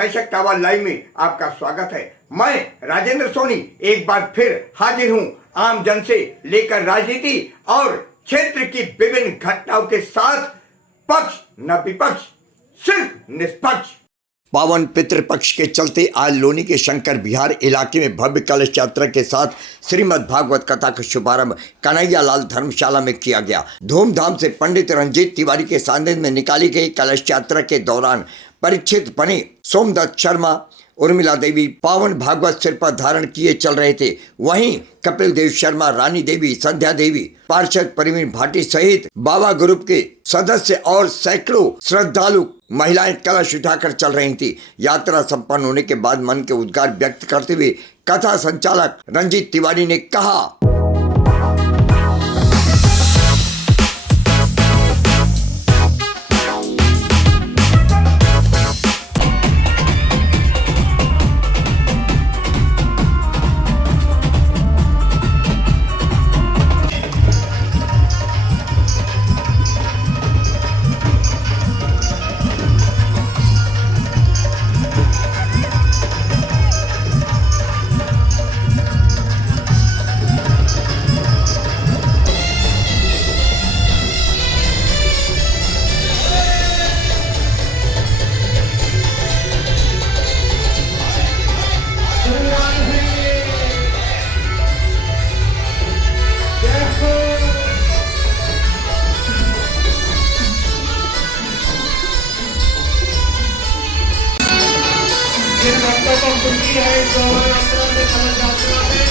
सशक्त आवाज लाइव में आपका स्वागत है। मैं राजेंद्र सोनी एक बार फिर हाजिर हूं आम जन से लेकर राजनीति और क्षेत्र की विभिन्न घटनाओं के साथ। पक्ष न विपक्ष, सिर्फ निष्पक्ष। पावन पितृपक्ष के चलते आज लोनी के शंकर विहार इलाके में भव्य कलश यात्रा के साथ श्रीमद् भागवत कथा का शुभारंभ कन्हैया लाल धर्मशाला में किया गया। धूमधाम से पंडित रंजीत तिवारी के सानिध्य में निकाली गई कलश यात्रा के दौरान परीक्षित बने सोमदत्त शर्मा, उर्मिला देवी पावन भागवत सिर पर धारण किए चल रहे थे। वहीं कपिल देव शर्मा, रानी देवी, संध्या देवी, पार्षद प्रवीण भाटी सहित बाबा ग्रुप के सदस्य और सैकड़ों श्रद्धालु महिलाएं कलश उठाकर चल रही थी। यात्रा संपन्न होने के बाद मन के उद्गार व्यक्त करते हुए कथा संचालक रंजीत तिवारी ने कहा, है यात्रा में कलश यात्रा में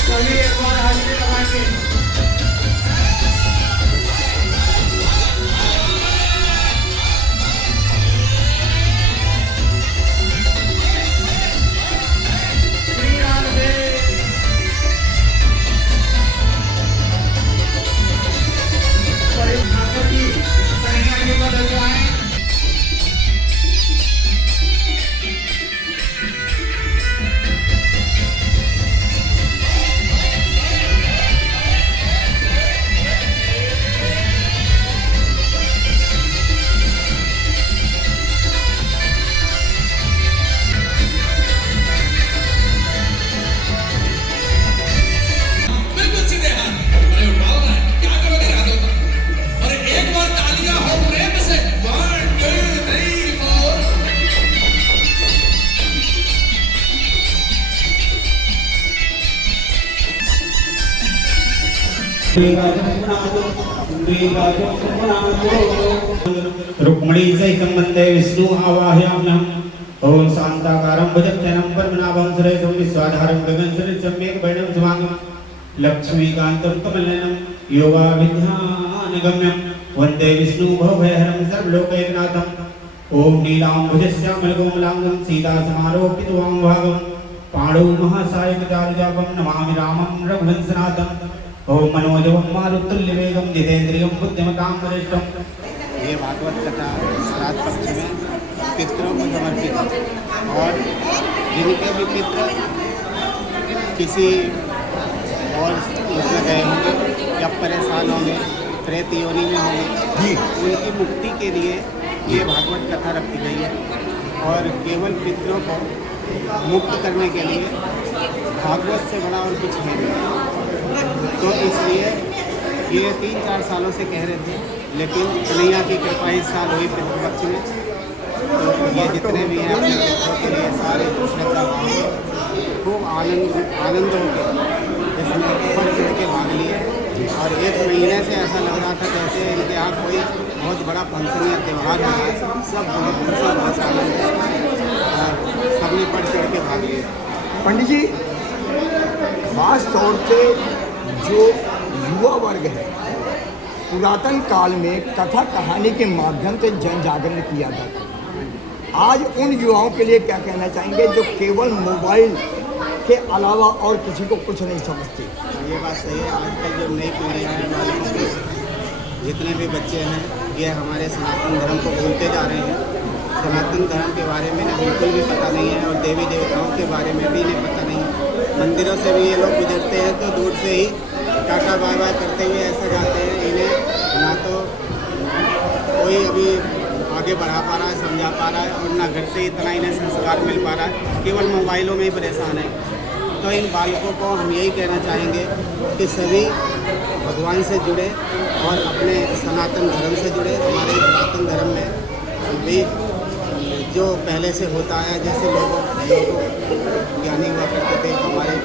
सभी एक बार हाजिरी लगाएंगे। श्री राम ठाकुर जी कन्हैया जी को लगवाएं। रुक्मणी सहितं वन्दे विष्णु आवाहयाम्यहम्। ओम शान्ताकारं भुजगशयनं पद्मनाभं सुरेशं विश्वाधारं गगनसदृशं मेघवर्णं शुभांगं लक्ष्मीकान्तं कमलनयनं योगाभिध्यानगम्यं वन्दे विष्णु भवभयहरं सर्वलोकैकनाथं। ओम नीलाम्बुजश्यामलकोमलांगं सीतासमारोपितवामभागं पाणौ महासायकचारुजापं नमामि रामं रघुवंशनाथं। ओम मनोजवं मारुतुल्यवेगं जितेन्द्रियं बुद्धिमतां वरिष्ठं। ये भागवत कथा श्राद्ध पक्ष में पितरों को समर्पित है और जिनके भी पितर किसी और उसमें गए होंगे या परेशान होंगे, प्रेत योनि में होंगे, उनकी मुक्ति के लिए ये भागवत कथा रखी गई है। और केवल पितरों को मुक्त करने के लिए भागवत से बड़ा और कुछ है नहीं। तो इसलिए ये 3-4 सालों से कह रहे थे, लेकिन कन्हैया की कृपा इस साल हुई पितृपक्ष में। तो ये जितने भी हैं अपने पितरों के लिए सारे श्रद्धा खूब आनंद होकर इसमें बढ़ चढ़ के भाग लिए। और 1 महीने से ऐसा लग रहा था जैसे इनके यहाँ कोई बहुत बड़ा फंक्शन या त्यौहार है। सब बहुत खुशी, बहुत आनंद है और सबने बढ़ चढ़ के भाग लिए। पंडित जी, खास तौर से जो युवा वर्ग है, पुरातन काल में कथा कहानी के माध्यम से जन जागरण किया जाता है। आज उन युवाओं के लिए क्या कहना चाहेंगे जो केवल मोबाइल के अलावा और किसी को कुछ नहीं समझती? ये बात सही है। आजकल जो नई पीढ़ी है, जितने भी बच्चे हैं, ये हमारे सनातन धर्म को भूलते जा रहे हैं। सनातन धर्म के बारे में बिल्कुल भी पता नहीं है और देवी देवताओं के बारे में भी नहीं पता नहीं है। मंदिरों से भी ये लोग गुजरते हैं तो दूर से ही टाटा बाय करते हुए ऐसा जाते हैं। इन्हें ना तो कोई अभी आगे आगे बढ़ा पा रहा है, समझा पा रहा है, और ना घर से इतना इन्हें संस्कार मिल पा रहा है, केवल मोबाइलों में ही परेशान है। तो इन बालकों को हम यही कहना चाहेंगे कि सभी भगवान से जुड़े और अपने सनातन धर्म से जुड़े। हमारे सनातन धर्म में भी जो पहले से होता है, जैसे लोग ज्ञानी हुआ करते थे, हमारे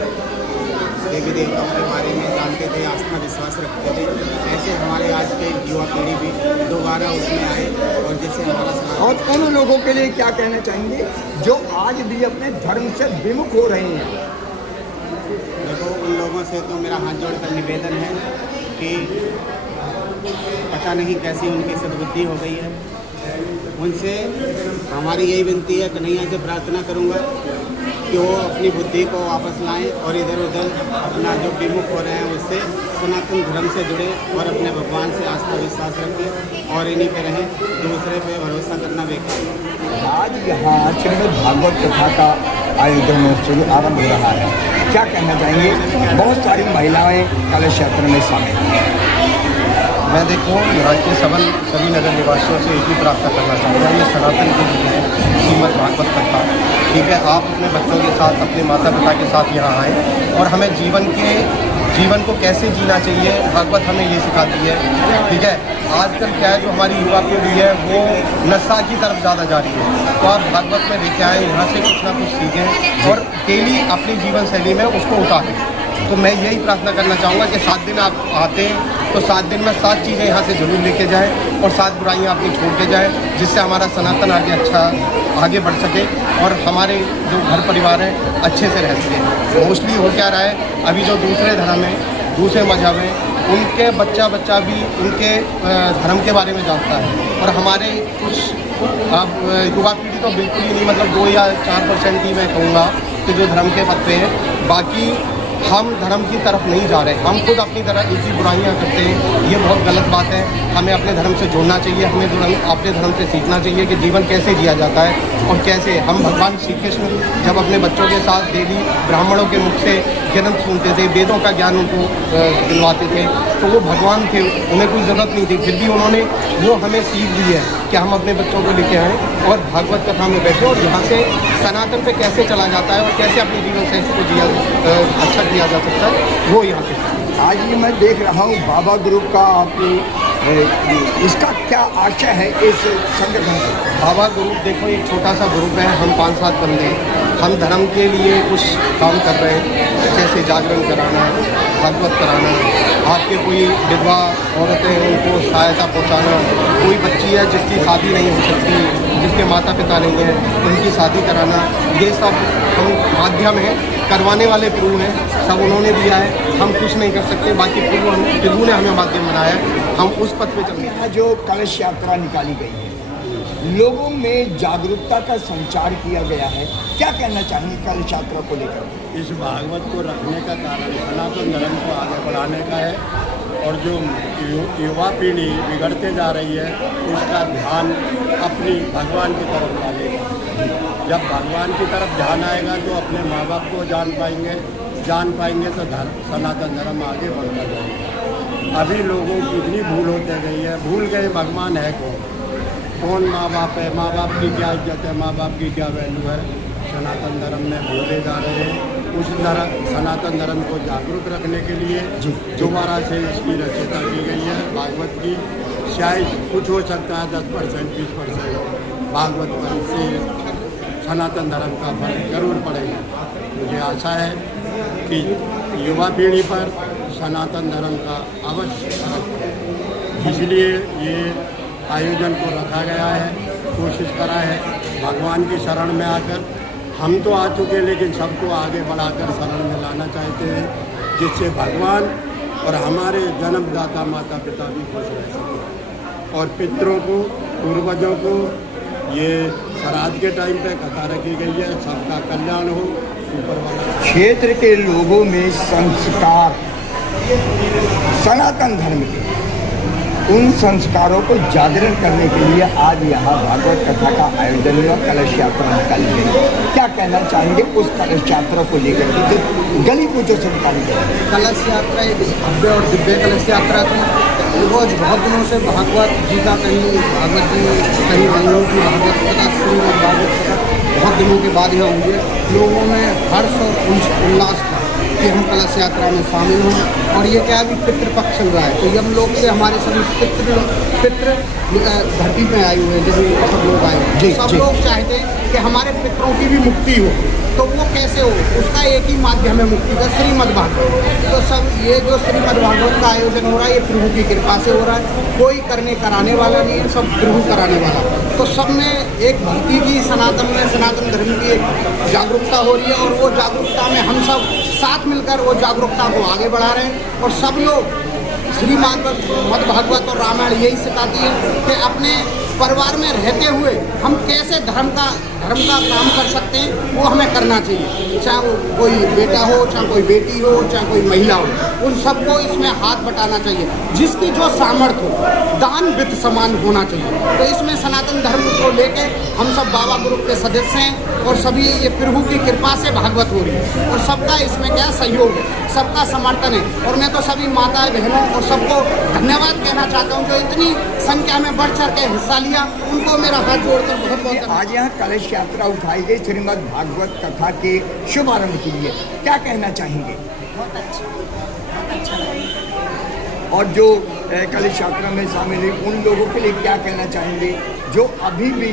देवी देवताओं के बारे में जानते थे, आस्था विश्वास रखते थे, ऐसे हमारे आज के युवा पीढ़ी भी दोबारा उसमें आए। और जैसे हमारा और उन लोगों के लिए क्या कहना चाहेंगे जो आज भी अपने धर्म से विमुख हो रहे हैं? देखो, उन लोगों से तो मेरा हाथ जोड़कर निवेदन है कि पता नहीं कैसी उनकी सद्बुद्धि हो गई है। उनसे हमारी यही विनती है, कन्हैया से प्रार्थना करूंगा कि वो अपनी बुद्धि को वापस लाएं और इधर उधर अपना जो विमुख हो रहे हैं उससे सनातन धर्म से जुड़े और अपने भगवान से आस्था विश्वास रखें और इन्हीं पे रहें, दूसरे पे भरोसा करना बेकार है। आज यहाँ श्रीमद् भागवत कथा का आयोजन शुरू आरंभ हो रहा है, क्या कहना चाहेंगे? बहुत सारी महिलाएं कलश यात्रा में शामिल हैं। मैं देखो यहाँ के सभी नगर निवासियों से एक ही प्रार्थना करना चाहूँगा, ये सनातन के लिए है श्रीमद् भागवत कथा। ठीक है, आप अपने बच्चों के साथ, अपने माता पिता के साथ यहाँ आएँ और हमें जीवन को कैसे जीना चाहिए भागवत हमें ये सिखाती है। ठीक है, आजकल क्या है, जो हमारी युवा पीढ़ी है वो नशा की तरफ ज़्यादा जा रही है, तो आप भागवत में लेके आएँ, यहाँ से कुछ ना कुछ सीखें और डेली अपनी जीवन शैली में उसको उतारें। तो मैं यही प्रार्थना करना चाहूँगा कि 7 दिन आप आते हैं तो 7 दिन में 7 चीज़ें यहाँ से ज़रूर लेके जाएं और 7 बुराइयाँ अपनी छोड़ के जाएं, जिससे हमारा सनातन आगे बढ़ सके और हमारे जो घर परिवार हैं अच्छे से रह सके। मोस्टली हो क्या रहा है, अभी जो दूसरे धर्म है, दूसरे मजहब हैं, उनके बच्चा भी उनके धर्म के बारे में जानता है और हमारे कुछ अब युवा पीढ़ी तो बिल्कुल ही नहीं, मतलब 2 या 4% ही मैं कहूँगा कि जो धर्म के पद पे हैं। बाकी हम धर्म की तरफ नहीं जा रहे, हम खुद अपनी तरह इसी बुराइयां करते हैं। ये बहुत गलत बात है, हमें अपने धर्म से जुड़ना चाहिए, हमें अपने धर्म से सीखना चाहिए कि जीवन कैसे जिया जाता है और कैसे हम भगवान श्री कृष्ण जब अपने बच्चों के साथ डेली ब्राह्मणों के मुख से ग्रंथ सुनते थे, वेदों का ज्ञान उनको दिलवाते थे, तो वो भगवान थे, उन्हें कोई ज़रूरत नहीं थी, फिर भी उन्होंने वो हमें सीख दी है कि हम अपने बच्चों को लेके आएँ और भागवत कथा में बैठे और यहाँ से सनातन पे कैसे चला जाता है और कैसे अपनी जीवन शैली को अच्छा किया जा सकता है, वो यहाँ से। आज ये मैं देख रहा हूँ बाबा ग्रुप का, आपकी इसका क्या आशय है इस संगठन से? बाबा ग्रुप देखो एक छोटा सा ग्रुप है, हम 5-7 बंदे हैं, हम धर्म के लिए कुछ काम कर रहे हैं, जैसे जागरण कराना, भागवत कराना, आपके कोई विधवा औरतें हैं उनको सहायता पहुंचाना, कोई बच्ची है जिसकी शादी नहीं हो सकती, जिसके माता पिता नहीं हैं, उनकी शादी कराना, ये सब हम माध्यम हैं, करवाने वाले प्रभु हैं, सब उन्होंने दिया है, हम कुछ नहीं कर सकते, बाकी प्रभु ने हमें माध्यम बनाया है, हम उस पथ पे चल रहे हैं। जो कलश यात्रा निकाली गई है, लोगों में जागरूकता का संचार किया गया है, क्या कहना चाहिए कलश यात्रा को लेकर? इस भागवत को रखने का कारण सनातन धर्म को आगे बढ़ाने का है और जो युवा पीढ़ी बिगड़ते जा रही है उसका ध्यान अपनी भगवान की तरफ डालेगा। जब भगवान की तरफ ध्यान आएगा तो अपने माँ बाप को जान पाएंगे तो सनातन धर्म आगे बढ़ता जाएगा। अभी लोगों की इतनी भूल होते गई है, भूल गए भगवान है कौन माँ बाप है, माँ बाप की क्या इज्जत है, माँ बाप की क्या वैल्यू है, सनातन धर्म में भूले जा रहे हैं। उस सनातन धर्म को जागरूक रखने के लिए दोबारा से इसकी रचना की गई है भागवत की। शायद कुछ हो सकता है 10% 20% भागवत पर से सनातन धर्म का फर्क जरूर पड़ेगा। मुझे आशा है कि युवा पीढ़ी पर सनातन धर्म का अवश्य फर्क पड़ेगा, इसलिए ये आयोजन को रखा गया है, कोशिश करा है भगवान की शरण में आकर। हम तो आ चुके लेकिन सबको आगे बढ़ाकर शरण में लाना चाहते हैं, जिससे भगवान और हमारे जन्मदाता माता पिता भी खुश रह सकें और पितरों को, पूर्वजों को ये श्राद्ध के टाइम पे कथा रखी गई है, सबका कल्याण हो ऊपर वाला। क्षेत्र के लोगों में संस्कार सनातन धर्म के, उन संस्कारों को जागरण करने के लिए आज यहाँ भागवत कथा का आयोजन हुआ, कलश यात्रा निकाली गई। क्या कहना चाहेंगे उस कलश यात्रा को लेकर के, जो गली को जो संचालित है? कलश यात्रा एक भव्य और दिव्य कलश यात्रा थी। देखो आज बहुत दिनों से भागवत जी का कहीं भागवत जी कहीं मंगलों की भागवत कथा श्रीमद् भागवत कथा बहुत दिनों के बाद यह हुई है। लोगों में हर्ष और उल्लास था कि हम कलश यात्रा में शामिल हों। और ये क्या अभी पितृपक्ष चल रहा है, तो यम लोग से हमारे सभी पितृ धरती में आए हुए हैं, जब सब लोग आए हुए हैं। सब लोग चाहते हैं कि हमारे पितरों की भी मुक्ति हो, तो वो कैसे हो, उसका एक ही माध्यम है मुक्ति का, श्रीमद् भागवत। तो सब ये जो श्रीमद् भागवत का आयोजन हो रहा है ये प्रभु की कृपा से हो रहा है, कोई करने कराने वाला नहीं है, सब प्रभु कराने वाला। तो सब में एक भक्ति की सनातन धर्म की एक जागरूकता हो रही है, और वो जागरूकता में हम सब साथ मिलकर वो जागरूकता को आगे बढ़ा रहे हैं। और सब लोग श्रीमद् भागवत और रामायण यही सिखाती है कि अपने परिवार में रहते हुए हम कैसे धर्म का काम कर सकते हैं, वो हमें करना चाहिए। चाहे वो कोई बेटा हो, चाहे कोई बेटी हो, चाहे कोई महिला हो, उन सबको इसमें हाथ बटाना चाहिए। जिसकी जो सामर्थ्य हो, दान वित्त समान होना चाहिए। तो इसमें सनातन धर्म को लेके हम सब बाबा ग्रुप के सदस्य हैं, और सभी ये प्रभु की कृपा से भागवत हो रही है, और सबका इसमें क्या सहयोग है, सबका समर्थन है। और मैं तो सभी माताएं बहनों और सबको धन्यवाद कहना चाहता हूँ जो इतनी संख्या में बढ़ चढ़ के हिस्सा लिया, उनको मेरा हाथ जोड़कर बहुत बहुत। आज यहाँ कलश यात्रा उठाई गई श्रीमद् भागवत कथा के शुभारंभ के लिए, क्या कहना चाहेंगे? बहुत अच्छा लगा। और जो कलश यात्रा में शामिल हुए उन लोगों के लिए क्या कहना चाहेंगे जो अभी भी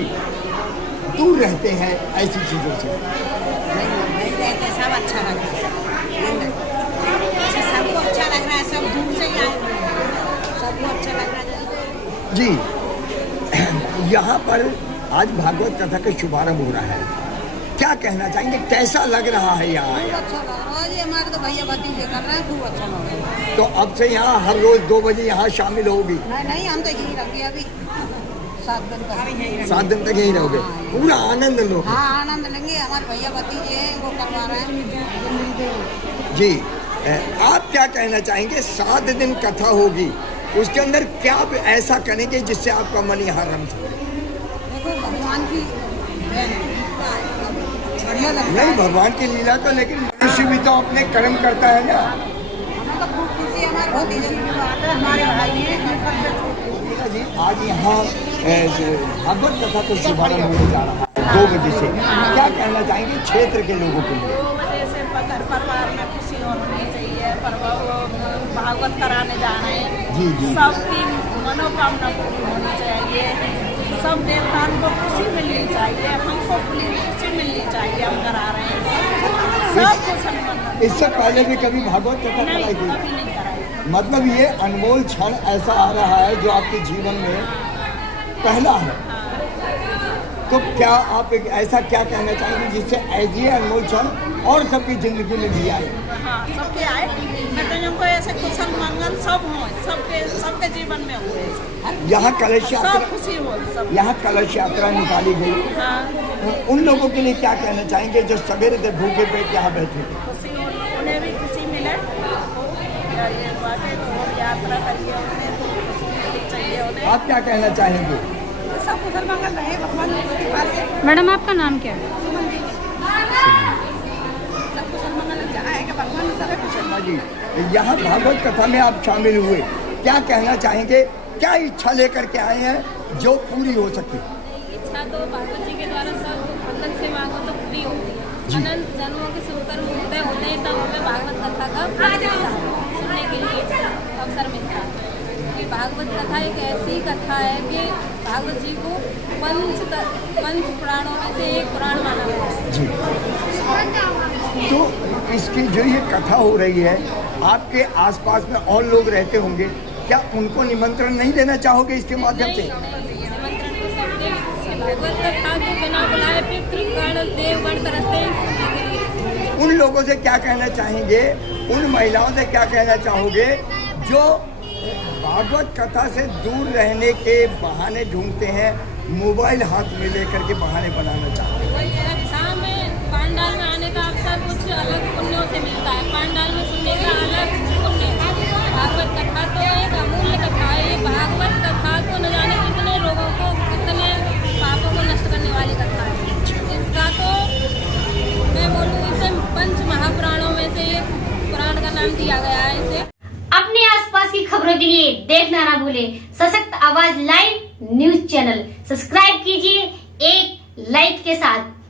दूर रहते हैं ऐसी चीज़ों से? नहीं रहते, सब अच्छा लग रहा है, सबको अच्छा लग रहा है, सब दूर से ही आए हुए हैं, सबको अच्छा लग रहा है जी। यहाँ पर आज भागवत कथा का शुभारंभ हो रहा है, क्या कहना चाहेंगे, कैसा लग रहा है यहाँ? खूब अच्छा लग रहा है, ये हमारे तो भैया भतीजे कर रहे हैं, खूब अच्छा लग रहा है। तो अब से यहाँ हर रोज 2 बजे यहाँ शामिल होगी? नहीं, हम तो यहीं रहेंगे अभी 7 दिन तक। 7 दिन तक यहीं रहोगे, पूरा आनंद लो? हाँ, आनंद लेंगे, हमारे भैया भतीजे हैं, वो करवा रहे हैं जी। आप क्या कहना चाहेंगे, 7 दिन कथा होगी, उसके अंदर क्या ऐसा करेंगे जिससे आपका मन यहाँ रम सके? देखो भगवान की बढ़िया लगता नहीं, है। भगवान की लीला तो, लेकिन मनुष्य भी तो अपने कर्म करता है ना। हमें तो खूब खुशी है, हमारे भतीजे की बात है, हमारे भाई हैं। जी, आज यहाँ भागवत कथा को शुभारंभ होने जा रहा है 2 बजे से, क्या कहना चाहेंगे क्षेत्र के लोगों के लिए? 2 बजे से घर परिवार में खुशी होनी चाहिए, भागवत कराने जा रहे हैं। जी। सबकी मनोकामना पूरी होनी चाहिए, सब देवताओं को खुशी मिलनी चाहिए, हमको खुशी मिलनी चाहिए, हम करा रहे हैं सबको सम्मान। इससे पहले भी कभी भागवत कथा नहीं, कराई थी? कभी नहीं कराई। मतलब ये अनमोल क्षण ऐसा आ रहा है जो आपके जीवन में पहला है, तो क्या आप एक ऐसा क्या कहना चाहेंगे जिससे ये अनमोल क्षण और सबकी जिंदगी में भी आए? हाँ, सबके आए, मैं तो हमको ऐसे कुशल मंगल सब हो, सबके जीवन में हो, यहाँ कलश यात्रा, सब खुशी हो, सब। यहाँ कलश यात्रा निकाली गई, हाँ, उन लोगों के लिए क्या कहना चाहेंगे जो सवेरे से भूखे पेट यहाँ बैठे थे? खुशी हो, उन्हें भी खुशी मिले, ये बातें तो यात्रा करिए, उन्हें तो खुशी मिलनी चाहिए उन्हें। आप क्या कहना चाहेंगे? सब कुशल मंगल रहे भगवान के पास से। मैडम आपका नाम क्या है? सब कुशल मंगल जाएगा भगवान सब कुशल। जी, यहाँ भागवत कथा में आप शामिल हुए, क्या कहना चाहेंगे, क्या इच्छा लेकर के आए हैं जो पूरी हो सके? इच्छा तो भागवत जी के द्वारा सब अंदर से मांगो तो पूरी होती है। अनंत जन्मों के सुनकर उदय होते हैं, तब हमें भागवत कथा का सुनने के लिए अवसर मिलता है। कि भागवत कथा एक ऐसी कथा है कि भागवत जी को पंच पुराणों में से एक पुराण माना गया है। जी, तो इसकी जो ये कथा हो रही है, आपके आसपास में और लोग रहते होंगे, क्या उनको निमंत्रण नहीं देना चाहोगे इसके माध्यम से? निमंत्रण तो सब दे, भागवत कथा को बिना बुलाए पितृगण देवगण तरसते हैं। उन लोगों से क्या कहना चाहेंगे, उन महिलाओं से क्या कहना चाहोगे जो भागवत कथा से दूर रहने के बहाने ढूंढते हैं, मोबाइल हाथ में लेकर के बहाने बनाना चाहते हैं? शाम में पांडाल में आने का अवसर कुछ अलग पुण्यों से मिलता है, पांडाल में सुनने का अलग पुण्य है। भागवत कथा तो एक अमूल्य कथा है, ये भागवत कथा तो न जाने कितने लोगों को, कितने पापों को नष्ट करने वाली कथा है। इसका तो मैं बोलूँ, इसे पंच महापुराणों में से एक पुराण का नाम दिया गया है इसे। अपने आसपास की खबरों के लिए देखना ना भूलें सशक्त आवाज लाइव न्यूज चैनल। सब्सक्राइब कीजिए एक लाइक के साथ।